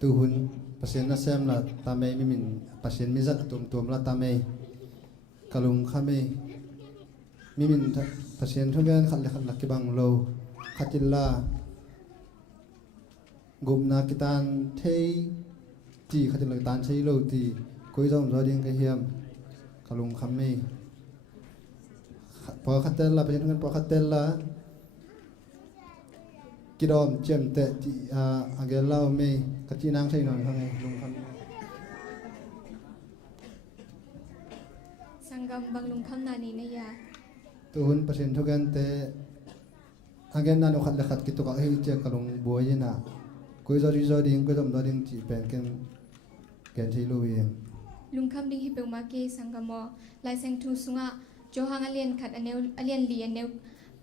tu hun pasien na sem la tamei mi min pasien mi zat tum la tamei kalung khame mi min pasien thogen khat la ki bang lo khatilla gumna kitan thei ti khatilla kitan thei lo ti koi jong zo ding ka hiam kalung khameพอคัตเตลล่ะเป็นกันพอคัตเตลล่ะกิดอมเจมเตที่อาเกลล่าไม่กัจจินางใช่หน่อยข้างในลุงคำสังกัมบังลุงคำนานีนยาตัวหุ่นเปอร์เซ็นต์ทุกันเตอาเกนนานุขัดเลขัดกิตุกะให้เจกับลุงบัวยีน่ะคุยจอดีดิ้งคุยจอมจอดิ้งจีเป็นกันที่ลุยเองลุงคำดิ้งฮิเปลมาเกสังกัมลายเซงทูสุงะโจฮังอเลียนขัดอเนลอเลียนลีอเนล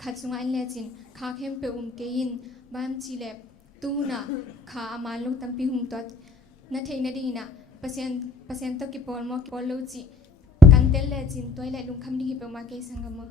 ขัดสุงอันเลจินคาเข้มเปอุมเกยินบ้านจีเล็บตูน่ะขาอามาลุงตั้มปีหุมตอดนัทเทนดีน่ะเปอร์เซ็นต์ตกิปอลมอกิปอลโลจิกันเตลเลจินตัวเลลุงคำดิ้งฮิเปลมาเกสังกัม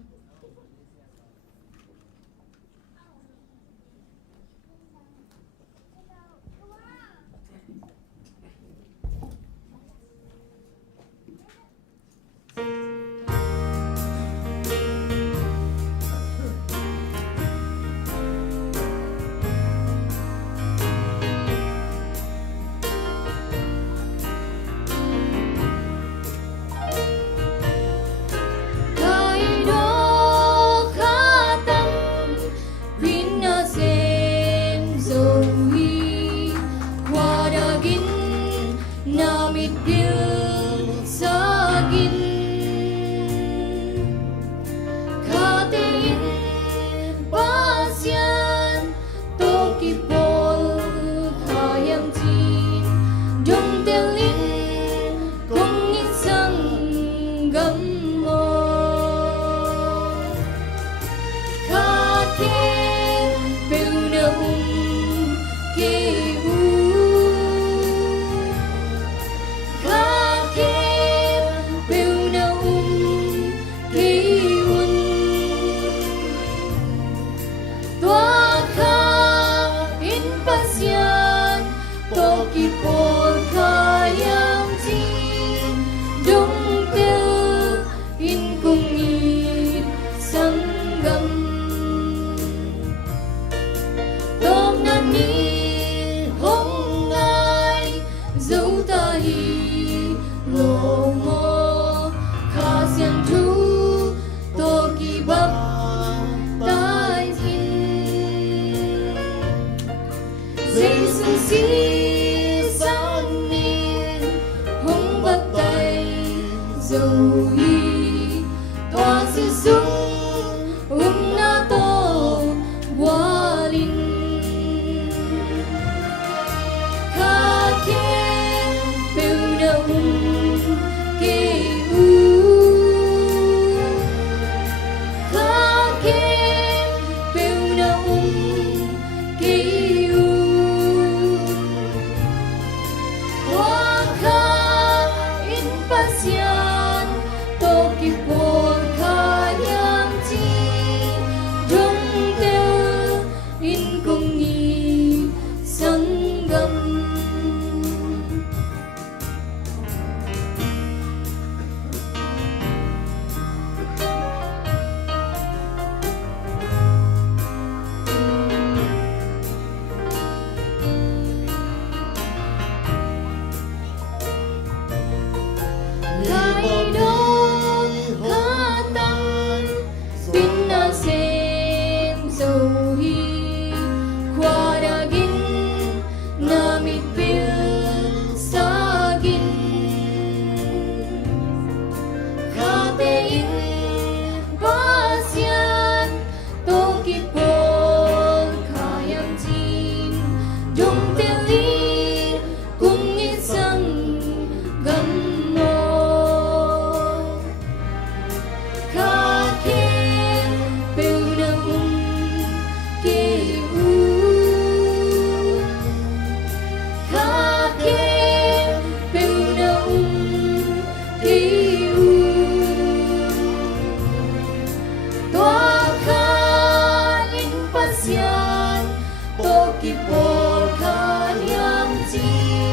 Toki por kanyang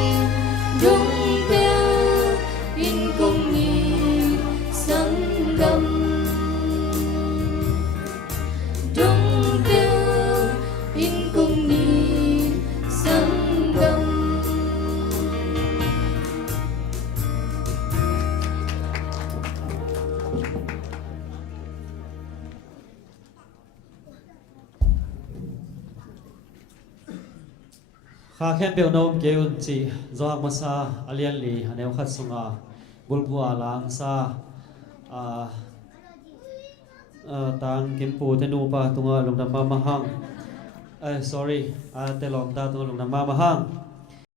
khá khen biểu nôm kêu chỉ do masa alien li aneu khat sunga bulbua lang sa tang kimpu tenu pa tunga lungnam ma mahang sorry te lom ta tunga lungnam ma mahang